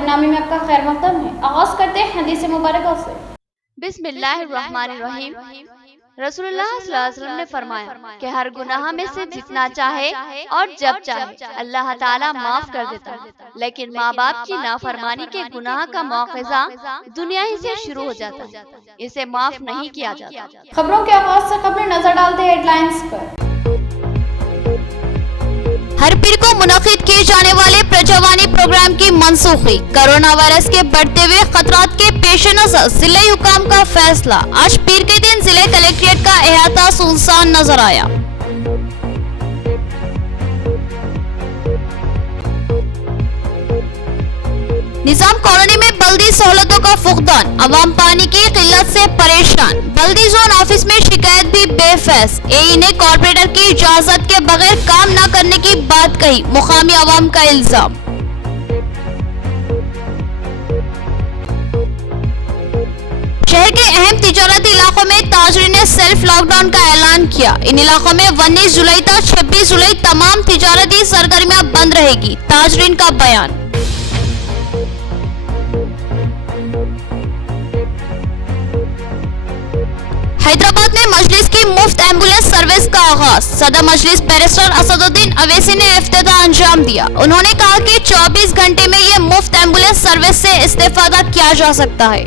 خبر نامے میں آپ کا خیر مقدم ہے۔ آغاز کرتے ہیں حدیث مبارکہ سے۔ بسم اللہ الرحمن الرحیم۔ رسول اللہ صلی اللہ علیہ وسلم نے فرمایا کہ ہر گناہ میں سے جتنا چاہے اور جب چاہے اللہ تعالیٰ معاف کر دیتا ہے، لیکن ماں باپ کی نافرمانی کے گناہ کا مواخذہ دنیا ہی سے شروع ہو جاتا ہے، اسے معاف نہیں کیا جاتا۔ خبروں کے آغاز سے قبل نظر ڈالتے ہیں ہیڈ لائنز پر۔ ہر پیر کو منعقد کیے جانے والے پرجاوانی پروگرام کی منسوخی، کرونا وائرس کے بڑھتے ہوئے خطرات کے پیش نظر ضلعی حکام کا فیصلہ۔ آج پیر کے دن ضلع کلکٹریٹ کا احاطہ سنسان نظر آیا۔ نظام کالونی میں بلدی سہولتوں کا فقدان، عوام پانی کی قلت سے پریشان، بلدی زون آفس میں شکایت بھی بے فیض، اے نے کارپوریٹر کی اجازت کے بغیر کام نہ کرنے کی بات کہی، مقامی عوام کا الزام۔ شہر کے اہم تجارتی علاقوں میں تاجرین نے سیلف لاک ڈاؤن کا اعلان کیا، ان علاقوں میں 19 جولائی تا 26 جولائی تمام تجارتی سرگرمیاں بند رہے گی، تاجرین کا بیان۔ حیدرآباد میں مجلس کی مفت ایمبولینس سروس کا آغاز، صدر مجلس بیرسٹر اسد الدین اویسی نے افتتاح انجام دیا۔ انہوں نے کہا کہ 24 گھنٹے میں یہ مفت ایمبولینس سروس سے استفادہ کیا جا سکتا ہے۔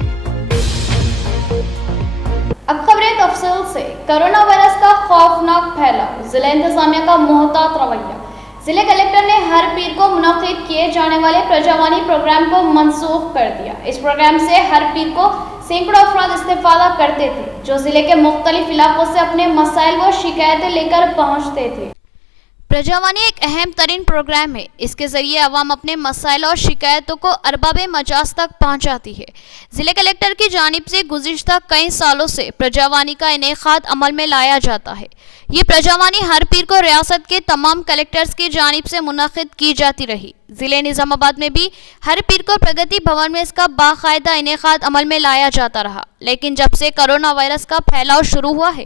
اب خبریں تفصیل سے۔ کرونا وائرس کا خوفناک پھیلاؤ، ضلع انتظامیہ کا محتاط رویہ۔ ضلع کلکٹر نے ہر پیر کو منعقد کیے جانے والے پرجاوانی پروگرام کو منسوخ کر دیا۔ اس پروگرام سے ہر پیر کو سینکڑوں افراد استفادہ کرتے تھے جو ضلع کے مختلف علاقوں سے اپنے مسائل و شکایتیں لے کر پہنچتے تھے۔ پرجاوانی ایک اہم ترین پروگرام ہے، اس کے ذریعے عوام اپنے مسائل اور شکایتوں کو ارباب مجاز تک پہنچاتی ہے۔ ضلع کلکٹر کی جانب سے گزشتہ کئی سالوں سے پرجاوانی کا انعقاد عمل میں لایا جاتا ہے۔ یہ پرجاوانی ہر پیر کو ریاست کے تمام کلکٹرز کی جانب سے منعقد کی جاتی رہی۔ ضلع نظام آباد میں بھی ہر پیر کو پرگتی بھون میں اس کا باقاعدہ انعقاد عمل میں لایا جاتا رہا، لیکن جب سے کرونا وائرس کا پھیلاؤ شروع ہوا ہے،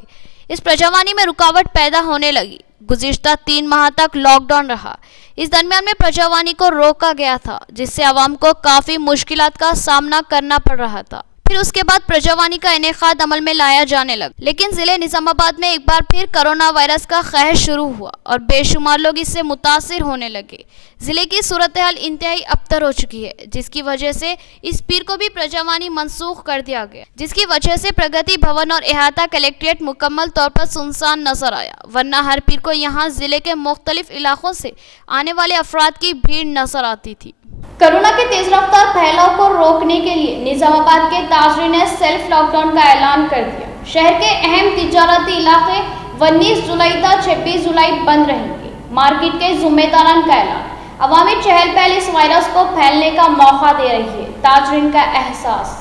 اس پرجاوانی میں رکاوٹ پیدا ہونے لگی۔ گزشتہ 3 ماہ تک لاک ڈاؤن رہا، اس درمیان میں پرجاوانی کو روکا گیا تھا، جس سے عوام کو کافی مشکلات کا سامنا کرنا پڑ رہا تھا۔ پھر اس کے بعد پرجاوانی کا انعقاد عمل میں لایا جانے لگا، لیکن ضلع نظام آباد میں ایک بار پھر کرونا وائرس کا قہر شروع ہوا اور بے شمار لوگ اس سے متاثر ہونے لگے۔ ضلع کی صورتحال انتہائی ابتر ہو چکی ہے، جس کی وجہ سے اس پیر کو بھی پرجاوانی منسوخ کر دیا گیا، جس کی وجہ سے پرگتی بھون اور احاطہ کلکٹریٹ مکمل طور پر سنسان نظر آیا، ورنہ ہر پیر کو یہاں ضلع کے مختلف علاقوں سے آنے والے افراد کی بھیڑ نظر آتی تھی۔ کرونا کے تیز رفتار پھیلاؤ کو روکنے کے لیے نظام آباد کے تاجرین نے سیلف لاک ڈاؤن کا اعلان کر دیا۔ شہر کے اہم تجارتی علاقے 19 جولائی تا 26 جولائی بند رہیں گے۔ مارکیٹ کے ذمہ داران کا اعلان، عوامی چہل پہل اس وائرس کو پھیلنے کا موقع دے رہی ہے، تاجرین کا احساس۔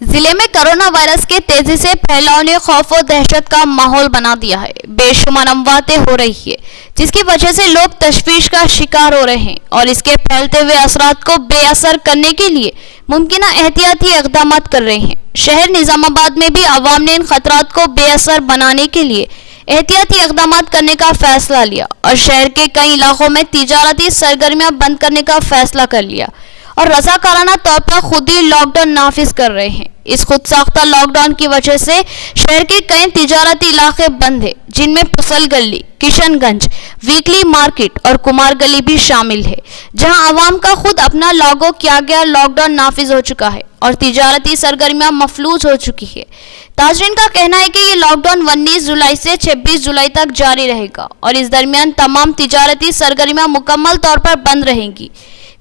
ضلع میں کرونا وائرس کے تیزی سے پھیلاؤ نے خوف و دہشت کا ماحول بنا دیا ہے، بے شمار امواتیں ہو رہی ہے، جس کی وجہ سے لوگ تشویش کا شکار ہو رہے ہیں اور اس کے پھیلتے ہوئے اثرات کو بے اثر کرنے کے لیے ممکنہ احتیاطی اقدامات کر رہے ہیں۔ شہر نظام آباد میں بھی عوام نے ان خطرات کو بے اثر بنانے کے لیے احتیاطی اقدامات کرنے کا فیصلہ لیا اور شہر کے کئی علاقوں میں تجارتی سرگرمیاں بند کرنے کا فیصلہ کر لیا اور رضاکارانہ طور پر خود ہی لاک ڈاؤن نافذ کر رہے ہیں۔ اس خود ساختہ لاک ڈاؤن کی وجہ سے شہر کے کئی تجارتی علاقے بند ہیں، جن میں پسل گلی، کشن گنج، ویکلی مارکیٹ اور کمار گلی بھی شامل ہے، جہاں عوام کا خود اپنا لاگو کیا گیا لاک ڈاؤن نافذ ہو چکا ہے اور تجارتی سرگرمیاں مفلوج ہو چکی ہے۔ تاجرین کا کہنا ہے کہ یہ لاک ڈاؤن 19 جولائی سے 26 جولائی تک جاری رہے گا اور اس درمیان تمام تجارتی سرگرمیاں مکمل طور پر بند رہیں گی۔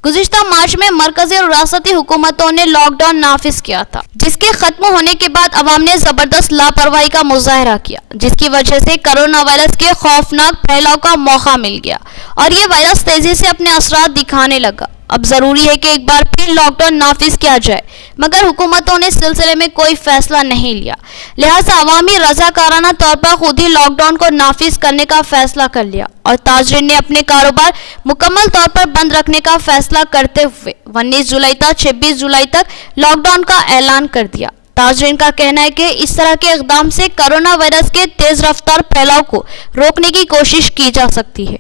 گزشتہ مارچ میں مرکزی اور ریاستی حکومتوں نے لاک ڈاؤن نافذ کیا تھا، جس کے ختم ہونے کے بعد عوام نے زبردست لاپرواہی کا مظاہرہ کیا، جس کی وجہ سے کرونا وائرس کے خوفناک پھیلاؤ کا موقع مل گیا اور یہ وائرس تیزی سے اپنے اثرات دکھانے لگا۔ اب ضروری ہے کہ ایک بار پھر لاک ڈاؤن نافذ کیا جائے، مگر حکومتوں نے اس سلسلے میں کوئی فیصلہ نہیں لیا، لہٰذا عوامی رضاکارانہ طور پر خود ہی لاک ڈاؤن کو نافذ کرنے کا فیصلہ کر لیا اور تاجرین نے اپنے کاروبار مکمل طور پر بند رکھنے کا فیصلہ کرتے ہوئے 19 جولائی تا 26 جولائی تک لاک ڈاؤن کا اعلان کر دیا۔ تاجرین کا کہنا ہے کہ اس طرح کے اقدام سے کرونا وائرس کے تیز رفتار پھیلاؤ کو روکنے کی کوشش کی جا سکتی ہے۔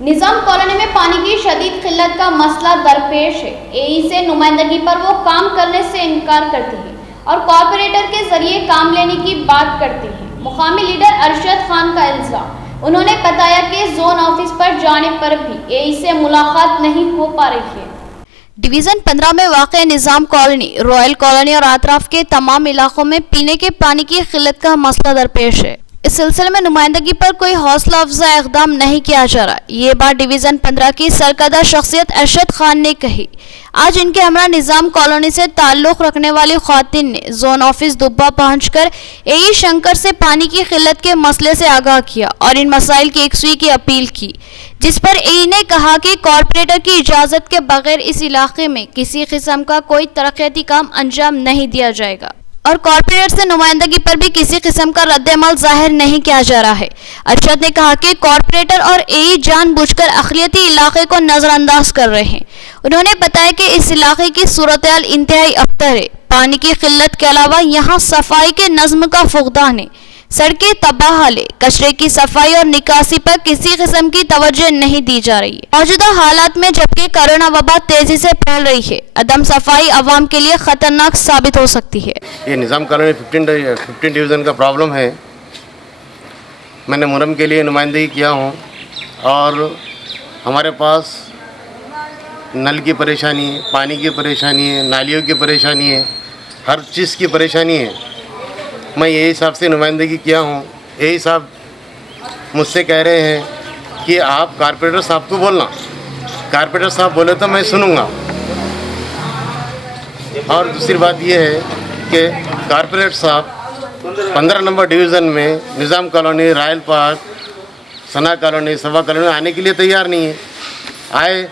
निजाम कॉलोनी में पानी की शदीद किल्लत का मसला दरपेश है। एई से नुमाइंदगी पर वो काम करने से इनकार करती है और कॉरपोरेटर के जरिए काम लेने की बात करती है। मुकामी लीडर अरशद खान का इल्जाम, उन्होंने बताया कि जोन ऑफिस पर जाने पर भी एई से मुलाकात नहीं हो पा रही है। डिवीजन 15 में वाक़ निज़ाम कॉलोनी, रॉयल कॉलोनी और आतराफ के तमाम इलाकों में पीने के पानी की किल्लत का मसला दरपेश है। इस सिलसिले में नुमाइंदगी पर कोई हौसला अफजा इक़दाम नहीं किया जा रहा। ये बात डिवीजन 15 की सरकर्दा शख्सियत अरशद खान ने कही। आज इनके हमरा निज़ाम कॉलोनी से ताल्लुक़ रखने वाली ख़वातीन ने जोन ऑफिस दुब्बा पहुंचकर एई शंकर से पानी की किल्लत के मसले से आगाह किया और इन मसाइल की एकसुई की अपील की, जिस पर एई ने कहा कि कॉरपोरेटर की इजाज़त के बगैर इस इलाके में किसी किस्म का कोई तरक्याती काम अंजाम नहीं दिया जाएगा और कॉरपोरेटर से नुमाइंदगी पर भी किसी किस्म का रद्द-ए-अमल जाहिर नहीं किया जा रहा है। अरशद ने कहा कि कॉरपोरेटर और एई जानबूझकर अक़लियती इलाके को नज़रअंदाज कर रहे हैं। उन्होंने बताया कि इस इलाके की सूरत-ए-हाल इंतहाई अबतर है। पानी की किल्लत के अलावा यहाँ सफाई के नज़्म का फुक़दान है। सड़कें तबाह है, कचरे की सफाई और निकासी पर किसी किस्म की तवज्जो नहीं दी जा रही है। मौजूदा हालात में जबकि कोरोना वबा तेजी से फैल रही है, अदम सफाई अवाम के लिए खतरनाक साबित हो सकती है। ये निज़ाम कॉलोनी 15 डिवीज़न का प्रॉब्लम है। मैंने मुरम के लिए नुमाइंदगी किया हूँ और हमारे पास नल की परेशानी है, पानी की परेशानी है, नालियों की परेशानी है, हर चीज़ की परेशानी है। मैं यही साहब से नुमाइंदगी किया हूँ। यही साहब मुझसे कह रहे हैं कि आप कारपोरेटर साहब को बोलना, कारपोरेटर साहब बोले तो मैं सुनूंगा। और दूसरी बात यह है कि कारपोरेटर साहब 15 नंबर डिवीज़न में निज़ाम कॉलोनी, रॉयल पार्क, सना कॉलोनी, सभा कॉलोनी आने के लिए तैयार नहीं है। आए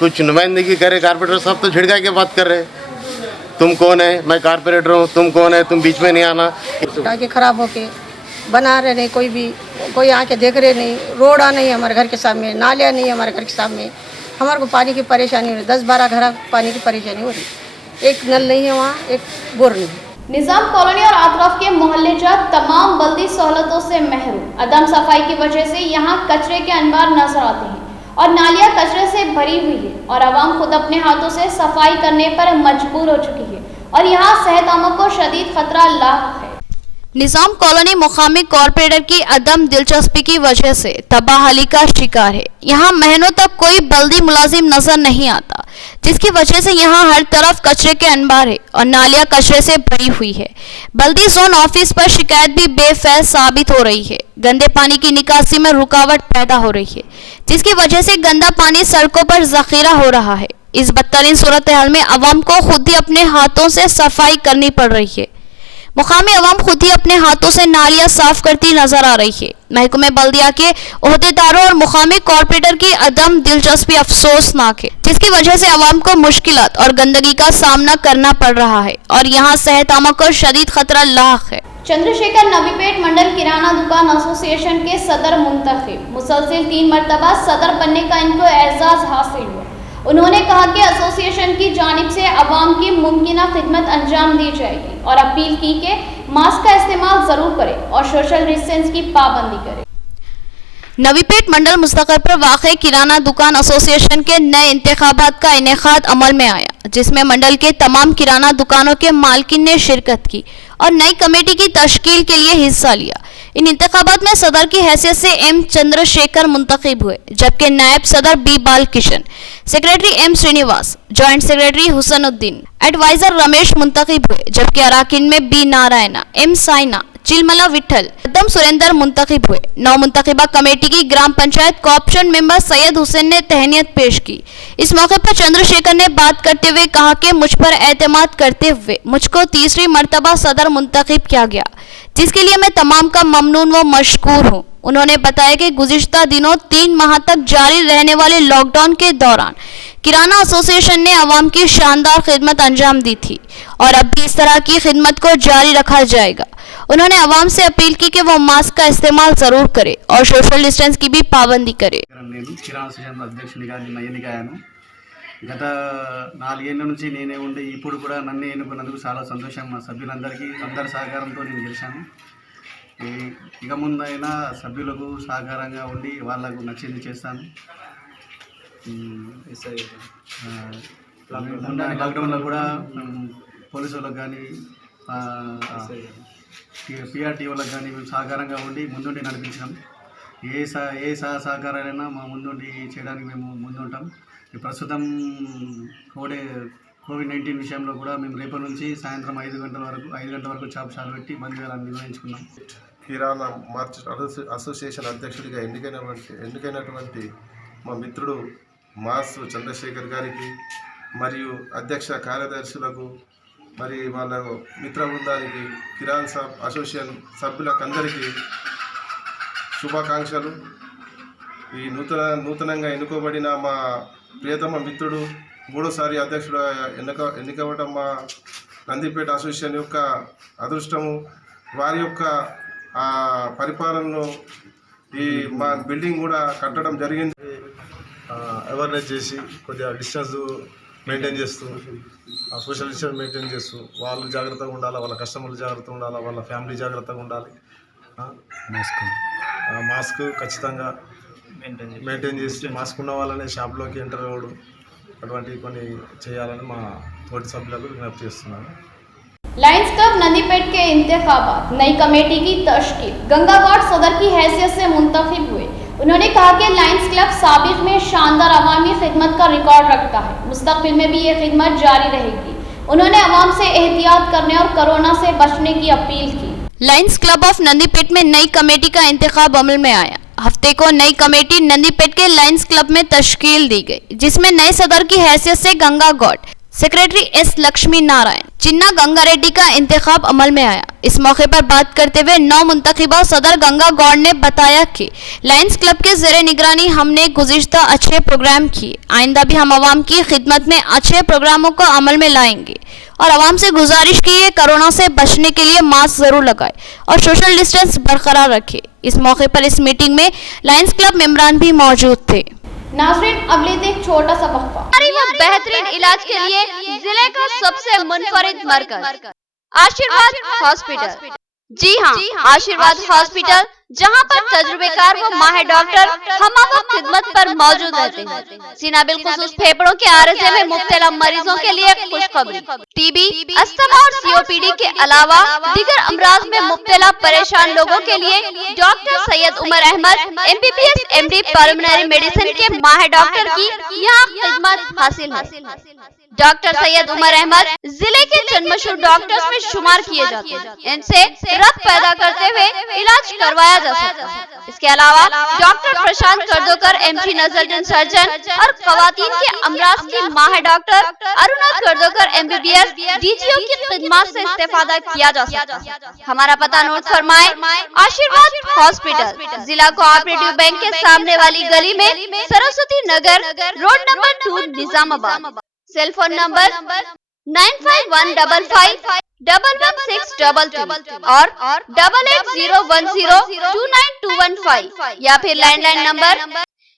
कुछ नुमाइंदगी करे, कारपोरेटर साहब तो झिड़का के बात कर रहे हैं। तुम कौन है, मैं कारपोरेटर हूँ, तुम कौन है, तुम बीच में नहीं आना। टाँके खराब होके बना रहे नहीं, कोई आके देख रहे नहीं, रोड़ा नहीं हमारे घर के सामने, नालियाँ नहीं हमारे घर के सामने। हमारे को पानी की परेशानी हो रही, 10-12 घर पानी की परेशानी हो रही। एक नल नहीं है वहाँ, एक बोर नहीं। निज़ाम कॉलोनी और आतराफ के मोहल्ले जात तमाम बल्दी सहूलतों से महरूम। अदम सफाई की वजह से यहाँ कचरे के अनबार नजर आते हैं और नालियाँ कचरे से भरी हुई है और आवाम खुद अपने हाथों से सफाई करने पर मजबूर हो चुकी है और यहाँ सेहत आमों को शदीद खतरा लाक है। निज़ाम कॉलोनी मुकामी कॉरपोरेटर की अदम दिलचस्पी की वजह से तबाहली का शिकार है। यहाँ महीनों तक कोई बल्दी मुलाजिम नजर नहीं आता, जिसकी वजह से यहाँ हर तरफ कचरे के अनबार है और नालियाँ कचरे से भरी हुई है। बल्दी जोन ऑफिस पर शिकायत भी बेफैल साबित हो रही है। गंदे पानी की निकासी में रुकावट पैदा हो रही है, जिसकी वजह से गंदा पानी सड़कों पर जखीरा हो रहा है। इस बदतरीन सूरत हाल में अवाम को खुद ही अपने हाथों से सफाई करनी पड़ रही है। मुकामी अवाम खुद ही अपने हाथों से नालियां साफ करती नजर आ रही है। महकमे बल्दिया के ओहदेदारों और मुकामी कॉरपोरेटर की अदम दिलचस्पी अफसोसनाक है, जिसकी वजह से अवाम को मुश्किलात और गंदगी का सामना करना पड़ रहा है और यहाँ सेहत आमों को शदीद खतरा लाक है। चंद्रशेखर नवीपेट मंडल किराना दुकान एसोसिएशन के सदर मुंतखब, मुसलसिल 3 मरतबा सदर बनने का इनको एजाज हासिल हुआ। उन्होंने कहा कि एसोसिएशन की जानिब से अवाम की मुमकिन खिदमत अंजाम दी जाएगी और अपील की कि मास्क का इस्तेमाल जरूर करें और सोशल डिस्टेंस की पाबंदी करें। नवीपेट मंडल मुस्तकर पर वाक़े किराना दुकान एसोसिएशन के नए इंतखाबात का इनेकाद अमल में आया, जिसमें मंडल के तमाम किराना दुकानों के मालकिन ने शिरकत की और नई कमेटी की तश्कील के लिए हिस्सा लिया। इन इंतखाबात में सदर की हैसियत से एम चंद्रशेखर मुंतखब हुए, जबकि नायब सदर B Balkishan, secretary M Srinivas, joint secretary Hussainuddin, advisor Ramesh मुंतखब हुए, जबकि अराकीन में बी नारायणा, एम साइना, चिलमला विठल, अदम सुरेंदर मुंतखब हुए। नौ मुंतखबा कमेटी की ग्राम पंचायत कोऑप्शन मेंबर सैयद हुसैन ने तहनीत पेश की। इस मौके पर चंद्रशेखर ने बात करते हुए कहा कि मुझ पर एतमाद करते हुए मुझको तीसरी मरतबा सदर मुंतखब किया गया, जिसके लिए मैं तमाम का ममनून व मशकूर हूँ। उन्होंने बताया कि गुज़िश्ता दिनों 3 माह तक जारी रहने वाले लॉकडाउन के दौरान किराना एसोसिएशन ने आवाम की शानदार खिदमत अंजाम दी थी और अब भी इस तरह की खिदमत को जारी रखा जाएगा। उन्होंने आवाम से अपील की कि वो मास्क का इस्तेमाल जरूर करे और सोशल डिस्टेंस की भी पाबंदी करे। గత 4 ఏళ్ల నుంచి నేనే ఉండి ఇప్పుడు కూడా నన్ను ఎన్నుకున్నందుకు చాలా సంతోషం। మా సభ్యులందరికీ అందరి సహకారంతో నేను గెలిచాను। ఇక ముందైనా సభ్యులకు సహకారంగా ఉండి వాళ్ళకు నచ్చింది చేస్తాను. లాక్డౌన్లో కూడా పోలీసు వాళ్ళకి కానీ పిఆర్టీ వాళ్ళకి కానీ మేము సహకారంగా ఉండి ముందుండి నడిపించాం. ఏ సహకారాలైనా మా ముందుండి చేయడానికి మేము ముందుంటాం. ప్రస్తుతం కోవిడ్-19 విషయంలో కూడా మేము రేపటి నుంచి సాయంత్రం 5 గంటల వరకు చాలు పెట్టి బంద్ చేయాలని నిర్ణయించుకున్నాం. కిరాణా మార్కెట్ అసోసియేషన్ అధ్యక్షుడిగా ఎన్నికైనటువంటి మా మిత్రుడు మాస్ చంద్రశేఖర్ గారికి మరియు అధ్యక్ష కార్యదర్శులకు మరి వాళ్ళ మిత్ర బృందానికి కిరాణా అసోసియేషన్ సభ్యులకు అందరికీ శుభాకాంక్షలు. ఈ నూతనంగా ఎన్నుకోబడిన మా ప్రియతమ మిత్రుడు మూడోసారి అధ్యక్షుడు ఎన్నికవ్వడం మా నందిపేట అసోసియేషన్ యొక్క అదృష్టము. వారి యొక్క పరిపాలనలో ఈ మా బిల్డింగ్ కూడా కట్టడం జరిగింది. అవేర్నెస్ చేసి కొద్దిగా డిస్టెన్స్ మెయింటైన్ చేస్తూ సోషల్ డిస్టెన్స్ మెయింటైన్ చేస్తూ వాళ్ళు జాగ్రత్తగా ఉండాలి, వాళ్ళ కస్టమర్లు జాగ్రత్తగా ఉండాలి, వాళ్ళ ఫ్యామిలీ జాగ్రత్తగా ఉండాలి. మాస్క్ ఖచ్చితంగా మెయింటైన్ చేసి మాస్క్ ఉన్న వాళ్ళనే షాప్లోకి ఎంటర్ అవ్వడం అటువంటి కొన్ని చేయాలని మా తోటి సభ్యులకు విజ్ఞప్తి చేస్తున్నాను. लायंस क्लब नंदीपेट के इंतखाबात नई कमेटी की तश्कील गंगा गॉड सदर की हैसियत से मुंतखब हुए। उन्होंने कहा कि लायंस क्लब साबिक में शानदार अवामी खिदमत का रिकॉर्ड रखता है, मुस्तकबिल में भी ये खिदमत जारी रहेगी। उन्होंने अवाम से एहतियात करने और कोरोना से बचने की अपील की। लायंस क्लब ऑफ नंदीपेट में नई कमेटी का इंतखाब अमल में आया। हफ्ते को नई कमेटी नंदीपेट के लायंस क्लब में तश्कील दी गई, जिसमें नए सदर की हैसियत से गंगा गॉड, सेक्रेटरी एस लक्ष्मी नारायण, चिन्ना गंगा रेड्डी का इंतखाब अमल में आया। इस मौके पर बात करते हुए नौ मुंतखिबा सदर गंगा गौड़ ने बताया कि लायंस क्लब के ज़ेरे निगरानी हमने गुज़िश्ता अच्छे प्रोग्राम किए, आइंदा भी हम आवाम की खिदमत में अच्छे प्रोग्रामों को अमल में लाएंगे और आवाम से गुजारिश की है कोरोना से बचने के लिए मास्क जरूर लगाए और सोशल डिस्टेंस बरकरार रखे। इस मौके पर इस मीटिंग में लायंस क्लब मेंबरान भी मौजूद थे। नाज़रीन, अब लेते एक छोटा सा वक्फा। बेहतरीन इलाज के लिए जिले का सबसे मुनफरिद मरकज आशीर्वाद हॉस्पिटल। जी हाँ, आशीर्वाद हॉस्पिटल, जहाँ पर तजुर्बेकार व माहिर डॉक्टर हमवक्त खिदमत पर मौजूद रहते हैं। सीना बिलखुसूस फेफड़ों के आरज़े में मुब्तला मरीजों के लिए खुशखबरी, टीबी, अस्थमा और सीओपीडी के अलावा दीगर अमराज में मुब्तला परेशान लोगों के लिए doctor Syed Umar Ahmed MBBS MD pulmonary medicine के माहिर डॉक्टर की यहाँ खिदमत हासिल है। डॉक्टर सैयद उमर अहमद जिले के चंद डॉक्टर्स में शुमार किए जाते हैं। इनसे रक्त पैदा करते हुए इलाज करवाया जा सकता है। इसके अलावा डॉक्टर प्रशांत करदोकर MG नजरजन सर्जन और खवातीन के अमराज की माहिर doctor Aruna Kardokar MBBS DGO की खिदमत से इस्तेफादा किया जा सकता है। हमारा पता नोट फरमाए, आशीर्वाद हॉस्पिटल, जिला कोऑपरेटिव बैंक के सामने वाली गली में, Saraswati Nagar road number 2, Nizamabad. Cell phone number 9515511622 और 8801029215 या फिर लैंडलाइन नंबर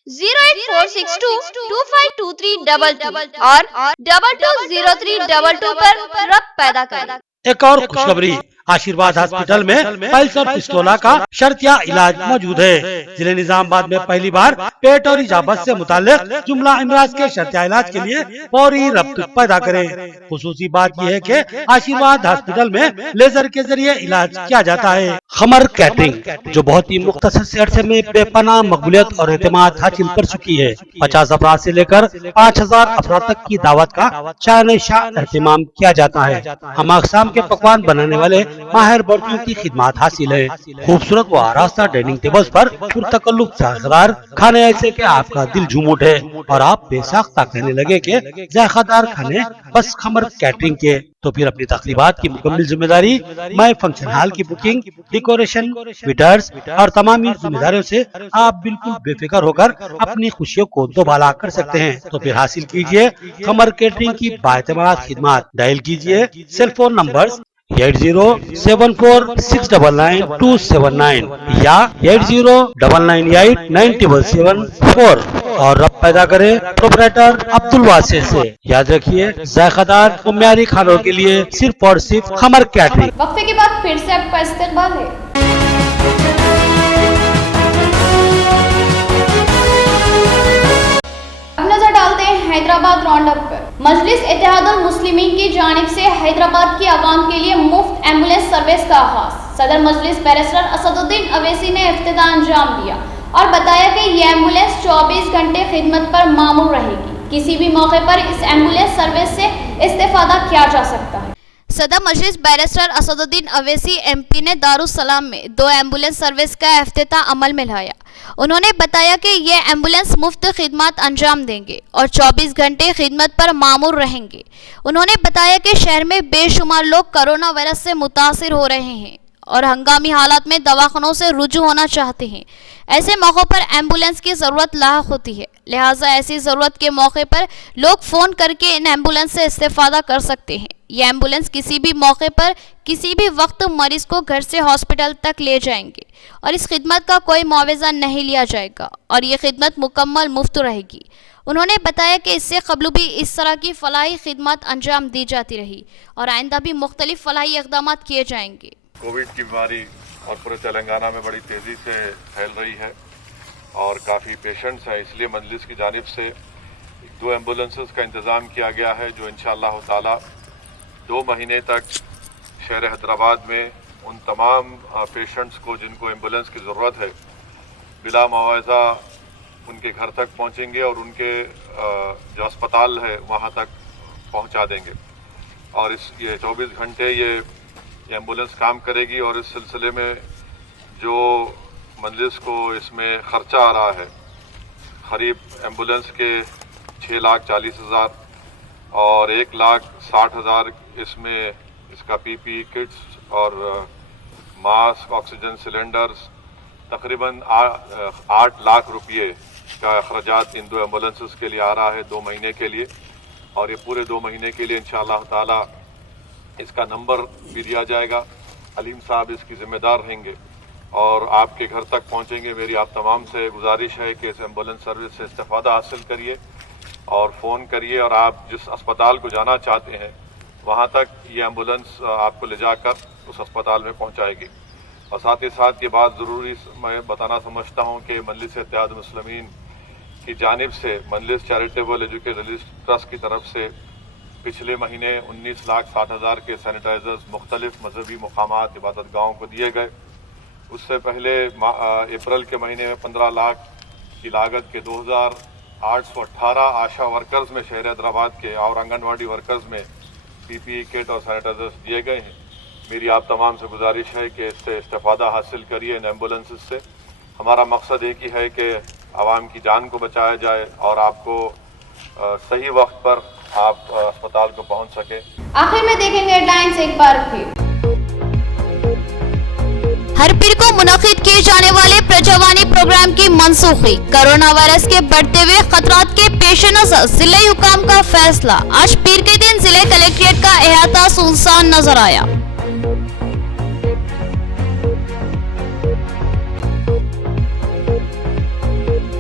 08462252322 और 220322 पर रब्त पैदा करें। एक और खुशखबरी, आशीर्वाद हॉस्पिटल में पल्स और पिस्टोला का शर्तिया इलाज मौजूद है। जिले निजामाबाद में पहली बार पेट और इजाबत से मुताल्लिक जुमला अमराज के शर्तिया इलाज के लिए फौरी रब्त पैदा करें। खुसूसी बात यह है कि आशीर्वाद हॉस्पिटल में लेजर के जरिए इलाज किया जाता है। खमर कैटरिंग, जो बहुत ही मुख्तसर से अरसे में बेपनाह मकबूलियत और एतमाद हासिल कर चुकी है, 50 अफराद से लेकर 5000 अफराद तक की दावत का शान शाह एहतमाम किया जाता है। हम अक़साम के पकवान बनाने वाले माहिर बर्तियों की खिदमत हासिल है। खूबसूरत व आरास्ता डाइनिंग टेबल्स पर पुरतकल्लुफ़ जायकेदार खाने ऐसे के आपका दिल झूम उठे और आप बेसाख्ता कहने लगे कि जायकेदार खाने बस खमर कैटरिंग के। तो फिर अपनी तकरीबात की मुकम्मल जिम्मेदारी मैं फंक्शन हॉल की बुकिंग, डेकोरेशन, वेटर्स और तमाम जिम्मेदारियों से आप बिल्कुल बेफिक्र होकर अपनी खुशियों को दोबाला कर सकते हैं। तो फिर हासिल कीजिए खमर कैटरिंग की बाएतमाद खिदमत। डायल कीजिए सेल फोन नंबर 8074699279 या 8099897774 और रब्त पैदा करे प्रोपराइटर अब्दुल वासिर से। याद रखिए, जायकेदार और म्यारी खानों के लिए सिर्फ और सिर्फ खमर कैटरिंग। वक्फे के बाद फिर से आपका इस्तकबाल है। नजर डालते हैं हैदराबाद राउंड अप पर। मजलिस इत्तेहादुल मुस्लिमीन की जानिब से हैदराबाद की आवाम के लिए मुफ्त एम्बुलेंस सर्विस का आगाज। सदर मजलिस बैरिस्टर असदुद्दीन अवैसी ने इफ्तिताह अंजाम दिया और बताया कि ये एम्बुलेंस 24 घंटे खिदमत पर मामूर रहेगी। किसी भी मौके पर इस एम्बुलेंस सर्विस से इस्तेफादा किया जा सकता है। सदर मजलिस बैरिस्टर असदुद्दीन अवैसी एमपी ने दारुस्सलाम में 2 एम्बुलेंस सर्विस का इफ्तिताह अमल में लाया। उन्होंने बताया कि ये एम्बुलेंस मुफ्त खिदमत अंजाम देंगे और 24 घंटे खिदमत पर मामूर रहेंगे। उन्होंने बताया कि शहर में बेशुमार लोग कोरोना वायरस से मुतासिर हो रहे हैं और हंगामी हालात में दवाखानों से रुजू होना चाहते हैं। ऐसे मौक़ों पर एम्बुलेंस की ज़रूरत लाहक होती है, लिहाजा ऐसी ज़रूरत के मौके पर लोग फ़ोन करके इन एम्बुलेंस से इस्तेफादा कर सकते हैं। ये एम्बुलेंस किसी भी मौके पर किसी भी वक्त मरीज़ को घर से हॉस्पिटल तक ले जाएंगे और इस खिदमत का कोई मुआवजा नहीं लिया जाएगा और ये खिदमत मुकम्मल मुफ्त रहेगी। उन्होंने बताया कि इससे कबल भी इस तरह की फलाही खिदमत अंजाम दी जाती रही और आइंदा भी मुख्तलिफ फलाही इक़दाम किए जाएंगे। कोविड की बीमारी और पूरे तेलंगाना में बड़ी तेज़ी से फैल रही है और काफ़ी पेशेंट्स हैं, इसलिए मजलिस की जानिब से 2 एम्बुलेंसेस का इंतज़ाम किया गया है जो इंशाअल्लाह ताला 2 महीने तक शहर हैदराबाद में उन तमाम पेशेंट्स को जिनको एम्बुलेंस की ज़रूरत है बिला मुआवजा उनके घर तक पहुंचेंगे और उनके जो अस्पताल है वहां तक पहुंचा देंगे। और ये 24 घंटे ये एम्बुलेंस काम करेगी और इस सिलसिले में जो मजलिस को इसमें ख़र्चा आ रहा है करीब एम्बुलेंस के 6,40,000 और 1,60,000 इसमें इसका पीपी किट्स और मास्क, ऑक्सीजन सिलेंडर्स, तकरीबन 8 लाख रुपये का अखराजात इन 2 एम्बुलेंसेस के लिए आ रहा है 2 महीने के लिए। और ये पूरे 2 महीने के लिए इंशाअल्लाह ताला इसका नंबर भी दिया जाएगा। अलीम साहब इसकी ज़िम्मेदार रहेंगे और आपके घर तक पहुंचेंगे। मेरी आप तमाम से गुजारिश है कि इस एम्बुलेंस सर्विस से इस्तेफादा हासिल करिए और फ़ोन करिए और आप जिस अस्पताल को जाना चाहते हैं वहां तक ये एम्बुलेंस आपको ले जाकर उस अस्पताल में पहुंचाएगी। और साथ ही साथ ये बात ज़रूरी मैं बताना समझता हूं कि मजलिस इत्तेहादुल मुस्लिमीन की जानिब से मजलिस चैरिटेबल एजुकेशन रिलीफ ट्रस्ट की तरफ से पिछले महीने 19,60,000 के सैनिटाइजर्स मुख्तलिफ मजहबी मकामात इबादत गाहों को दिए गए। उससे पहले अप्रैल के महीने में 15 लाख की लागत के 2,818 आशा वर्कर्स में शहर हैदराबाद के और आंगनवाड़ी वर्कर्स में पीपीई किट और सैनिटाइजर्स दिए गए हैं। मेरी आप तमाम से गुजारिश है कि इससे इस्तेफादा हासिल करिए इन एम्बुलेंसेस से। हमारा मकसद एक ही है कि आवाम की जान को बचाया जाए और आपको सही वक्त पर आप अस्पताल को पहुंच सके। आखिर में देखेंगे हेडलाइंस एक बार फिर। हर पीर को मुनक़िद किए जाने वाले प्रजावानी प्रोग्राम की मनसूखी। कोरोना वायरस के बढ़ते हुए खतरात के पेश नजर जिले हुकाम का फैसला। आज पीर के दिन जिले कलेक्ट्रेट का अहाता सुनसान नजर आया।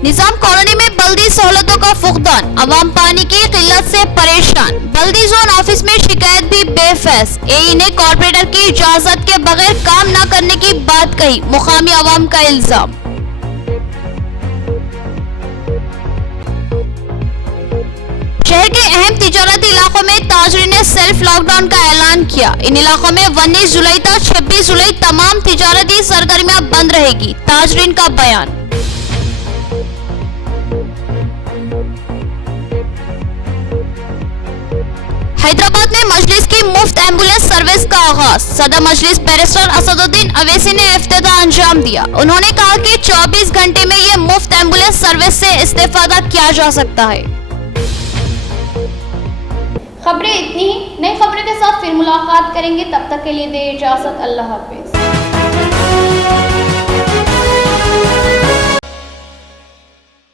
निजाम कॉलोनी में बल्दी सहूलतों का फुकदान, अवाम पानी की किल्लत से परेशान। बल्दी जोन ऑफिस में शिकायत भी बेफैस। एई ने कॉर्पोरेटर की इजाजत के बगैर काम न करने की बात कही, मुकामी अवाम का इल्जाम। शहर के अहम तिजारती इलाकों में ताजरीन ने सेल्फ लॉकडाउन का ऐलान किया। इन इलाकों में 19 जुलाई तक 26 जुलाई तमाम तिजारती सरगर्मियां बंद रहेगी, ताजरीन का बयान। हैदराबाद में मजलिस की मुफ्त एम्बुलेंस सर्विस का आगाज। सदर मजलिस बैरिस्टर असदुद्दीन अवैसी ने इफ्तिताह अंजाम दिया। उन्होंने कहा कि 24 घंटे में ये मुफ्त एम्बुलेंस सर्विस से इस्तेफादा किया जा सकता है। खबरें इतनी ही, नई खबरों के साथ फिर मुलाकात करेंगे, तब तक के लिए दे इजाजत, अल्लाह हाफिज।